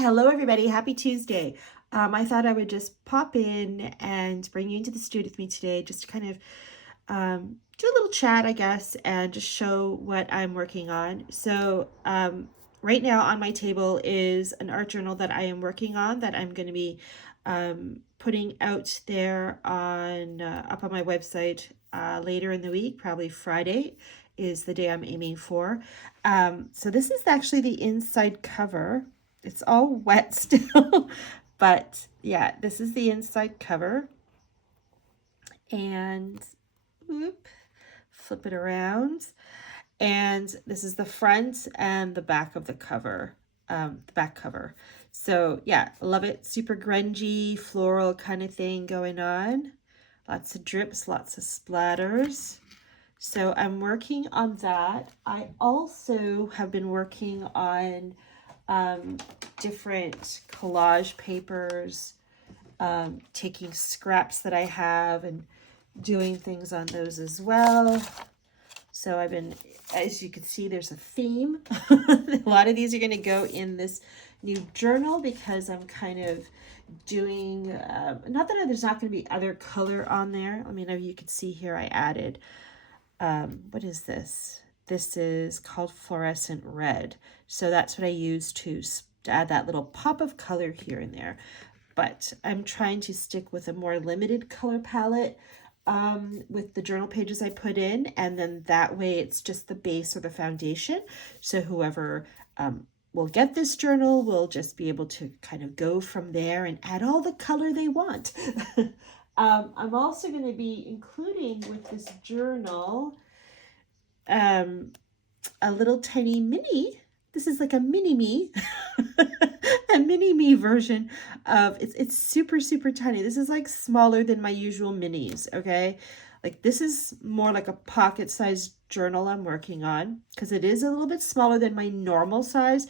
Hello, everybody. Happy Tuesday. I thought I would just pop in and bring you into the studio with me today, just to kind of do a little chat, I guess, and just show what I'm working on. So right now on my table is an art journal that I am working on that I'm going to be putting out there on up on my website later in the week, probably Friday is the day I'm aiming for. So this is actually the inside cover. It's all wet still, but yeah, this is the inside cover. And whoop, flip it around. And this is the front and the back of the cover, the back cover. So yeah, love it. Super grungy, floral kind of thing going on. Lots of drips, lots of splatters. So I'm working on that. I also have been working on different collage papers, taking scraps that I have and doing things on those as well. So I've been, as you can see, there's a theme. A lot of these are going to go in this new journal because I'm kind of doing, not that there's not going to be other color on there. I mean, you can see here I added, what is this? This is called fluorescent red. So that's what I use to add that little pop of color here and there. But I'm trying to stick with a more limited color palette with the journal pages I put in, and then that way it's just the base or the foundation. So whoever will get this journal will just be able to kind of go from there and add all the color they want. I'm also going to be including with this journal a little tiny mini. This is like a mini me, a mini me version of it's super, super tiny. This is like smaller than my usual minis, okay? Like this is more like a pocket sized journal I'm working on because it is a little bit smaller than my normal size,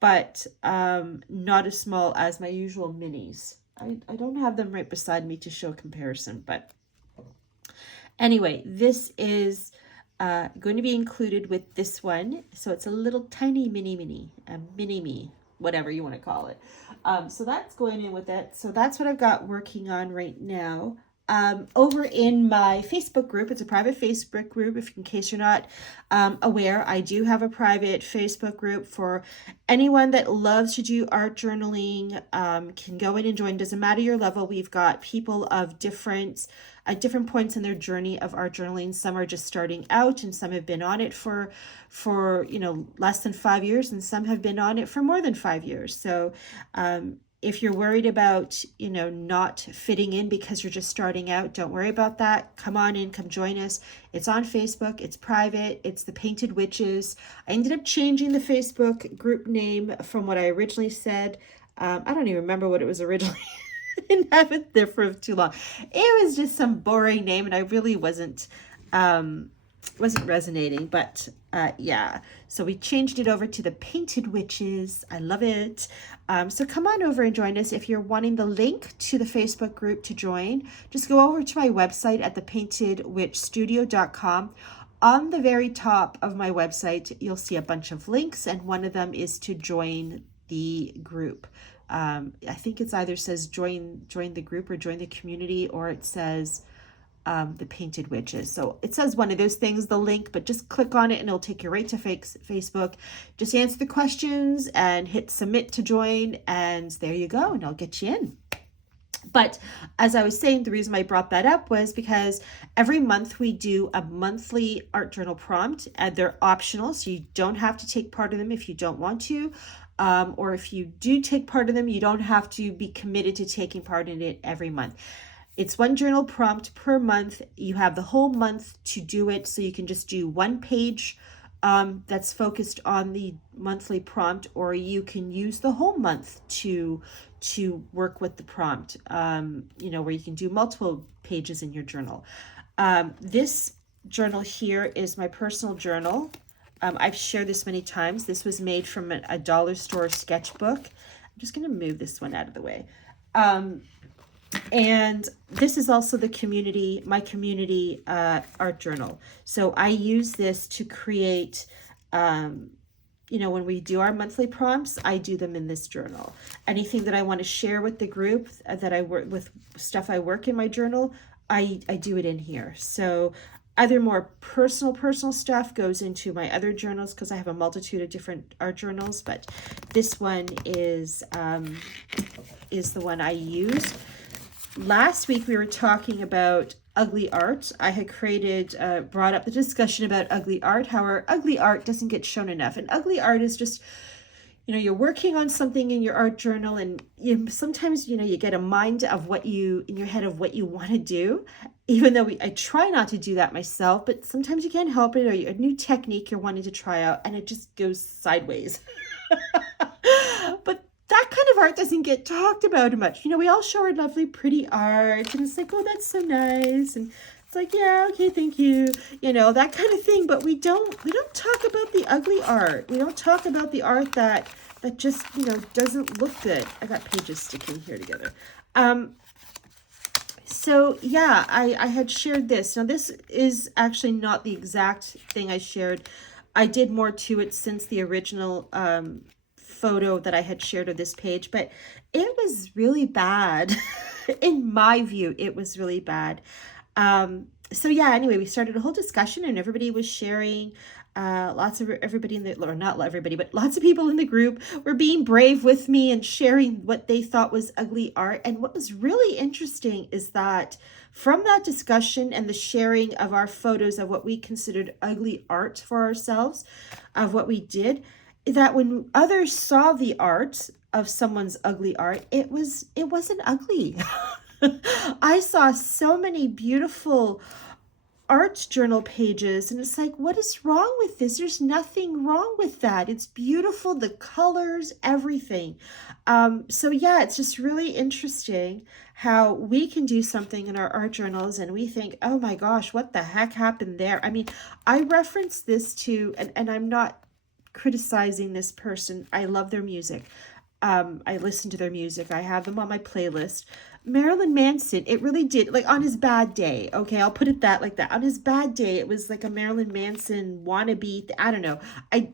but not as small as my usual minis. I don't have them right beside me to show comparison, but anyway, this is going to be included with this one. So it's a little tiny a mini me, whatever you want to call it. So that's going in with it. So that's what I've got working on right now. Over in my Facebook group, it's a private Facebook group. In case you're not aware, I do have a private Facebook group for anyone that loves to do art journaling. Can go in and join. Doesn't matter your level. We've got people of different at different points in their journey of art journaling. Some are just starting out, and some have been on it for less than 5 years, and some have been on it for more than 5 years. So if you're worried about, not fitting in because you're just starting out, don't worry about that. Come on in, come join us. It's on Facebook, it's private, it's the Painted Witches. I ended up changing the Facebook group name from what I originally said. I don't even remember what it was originally. I didn't have it there for too long. It was just some boring name, and I really wasn't resonating, but yeah, so we changed it over to the Painted Witches. I love it. So come on over and join us. If you're wanting the link to the Facebook group to join, just go over to my website at thepaintedwitchstudio.com. On the very top of my website, you'll see a bunch of links, and one of them is to join the group. I think it's either says join the group or join the community, or it says the Painted Witches. So it says one of those things, the link, but just click on it and it'll take you right to Facebook. Just answer the questions and hit submit to join, and there you go, and I'll get you in. But as I was saying, the reason I brought that up was because every month we do a monthly art journal prompt, and they're optional, so you don't have to take part of them if you don't want to. Or if you do take part in them, you don't have to be committed to taking part in it every month. It's one journal prompt per month. You have the whole month to do it, so you can just do one page that's focused on the monthly prompt, or you can use the whole month to work with the prompt, where you can do multiple pages in your journal. This journal here is my personal journal. I've shared this many times. This was made from a dollar store sketchbook. I'm just going to move this one out of the way. And this is also my community art journal. So I use this to create when we do our monthly prompts, I do them in this journal. Anything that I want to share with the group that I work with, stuff I work in my journal, I do it in here. So other more personal stuff goes into my other journals because I have a multitude of different art journals, but this one is the one I use. Last week we were talking about ugly art. I had brought up the discussion about ugly art, how our ugly art doesn't get shown enough. And ugly art is just, you're working on something in your art journal, and sometimes, you get a mind of in your head of what you want to do, even though I try not to do that myself, but sometimes you can't help it, or a new technique you're wanting to try out, and it just goes sideways. But that kind of art doesn't get talked about much. We all show our lovely, pretty art, and it's like, oh, that's so nice, and it's like, yeah, okay, thank you, that kind of thing. But we don't talk about the ugly art. We don't talk about the art that just, doesn't look good. I got pages sticking here together. So yeah, I had shared this. Now this is actually not the exact thing I shared. I did more to it since the original photo that I had shared of this page, but it was really bad. In my view, it was really bad. So yeah, anyway, we started a whole discussion, and everybody was sharing. Everybody or not everybody, but lots of people in the group were being brave with me and sharing what they thought was ugly art. And what was really interesting is that from that discussion and the sharing of our photos of what we considered ugly art for ourselves, of what we did, that when others saw the art of someone's ugly art, it wasn't ugly. I saw so many beautiful art journal pages, and it's like, what is wrong with this? There's nothing wrong with that. It's beautiful, the colors, everything. So yeah, it's just really interesting how we can do something in our art journals and we think, oh my gosh, what the heck happened there? I mean, I reference this to, and I'm not criticizing this person. I love their music. I listen to their music. I have them on my playlist. Marilyn Manson, it really did, like on his bad day. Okay, I'll put it like that. On his bad day, it was like a Marilyn Manson wannabe. I don't know.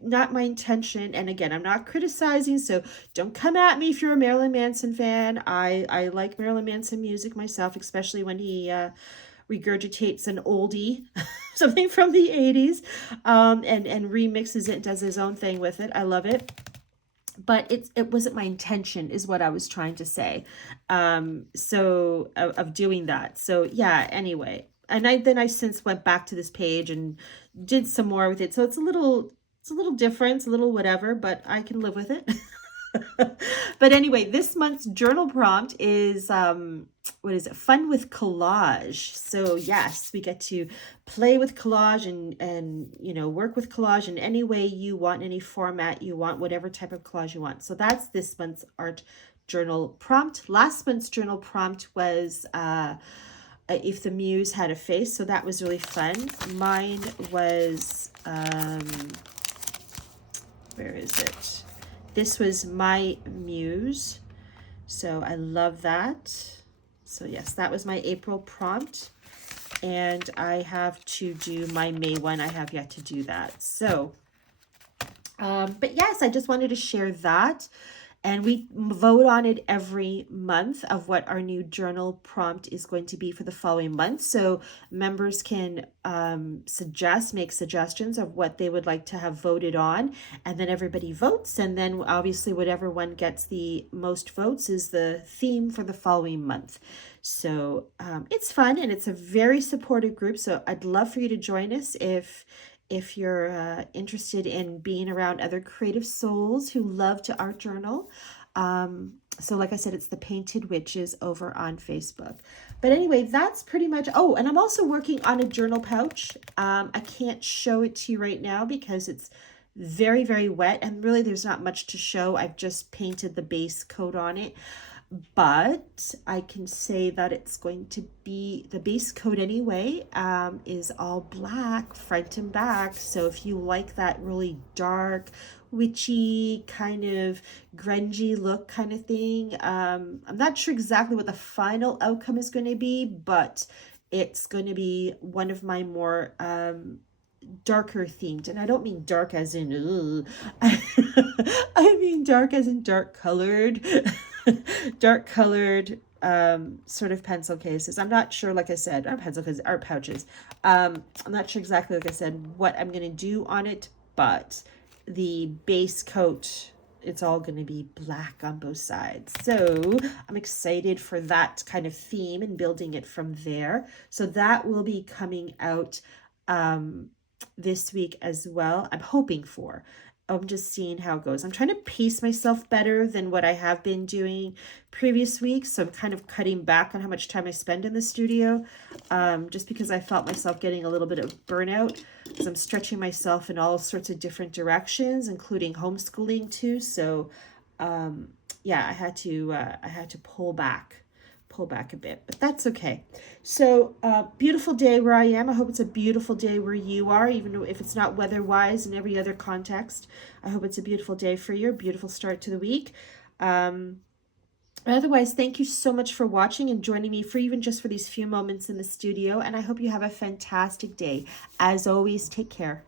Not my intention. And again, I'm not criticizing, so don't come at me if you're a Marilyn Manson fan. I like Marilyn Manson music myself, especially when he regurgitates an oldie, something from the 80s, and remixes it and does his own thing with it. I love it. But it wasn't my intention, is what I was trying to say. So of doing that. So yeah, anyway. And I since went back to this page and did some more with it. So it's a little different, it's a little whatever, but I can live with it. But anyway, this month's journal prompt is what is it? Fun with collage. So yes, we get to play with collage and work with collage in any way you want, any format you want, whatever type of collage you want. So that's this month's art journal prompt. Last month's journal prompt was if the muse had a face. So that was really fun. Mine was where is it? This was my muse. So I love that. So yes, that was my April prompt. And I have to do my May one. I have yet to do that. So, but yes, I just wanted to share that. And we vote on it every month of what our new journal prompt is going to be for the following month. So members can make suggestions of what they would like to have voted on. And then everybody votes. And then obviously whatever one gets the most votes is the theme for the following month. So it's fun, and it's a very supportive group. So I'd love for you to join us if you're interested in being around other creative souls who love to art journal. So like I said, it's the Painted Witches over on Facebook. But anyway, that's pretty much, oh, and I'm also working on a journal pouch. I can't show it to you right now because it's very, very wet, and really there's not much to show. I've just painted the base coat on it. But I can say that it's going to be, the base coat anyway, is all black front and back. So if you like that really dark, witchy, kind of grungy look kind of thing, I'm not sure exactly what the final outcome is going to be, but it's going to be one of my more darker themed. And I don't mean dark as in, ugh. I mean dark as in dark colored, dark colored sort of pencil cases. I'm not sure, like I said, our pencil cases, art pouches. I'm not sure exactly, like I said, what I'm going to do on it, but the base coat, it's all going to be black on both sides. So I'm excited for that kind of theme and building it from there. So that will be coming out this week as well. I'm hoping for. I'm just seeing how it goes. I'm trying to pace myself better than what I have been doing previous weeks. So I'm kind of cutting back on how much time I spend in the studio, just because I felt myself getting a little bit of burnout because I'm stretching myself in all sorts of different directions, including homeschooling too. So yeah, I had to pull back a bit, but that's okay. So beautiful day where I am. I hope it's a beautiful day where you are, even if it's not weather-wise in every other context. I hope it's a beautiful day for you, a beautiful start to the week. Otherwise, thank you so much for watching and joining me for even just for these few moments in the studio, and I hope you have a fantastic day. As always, take care.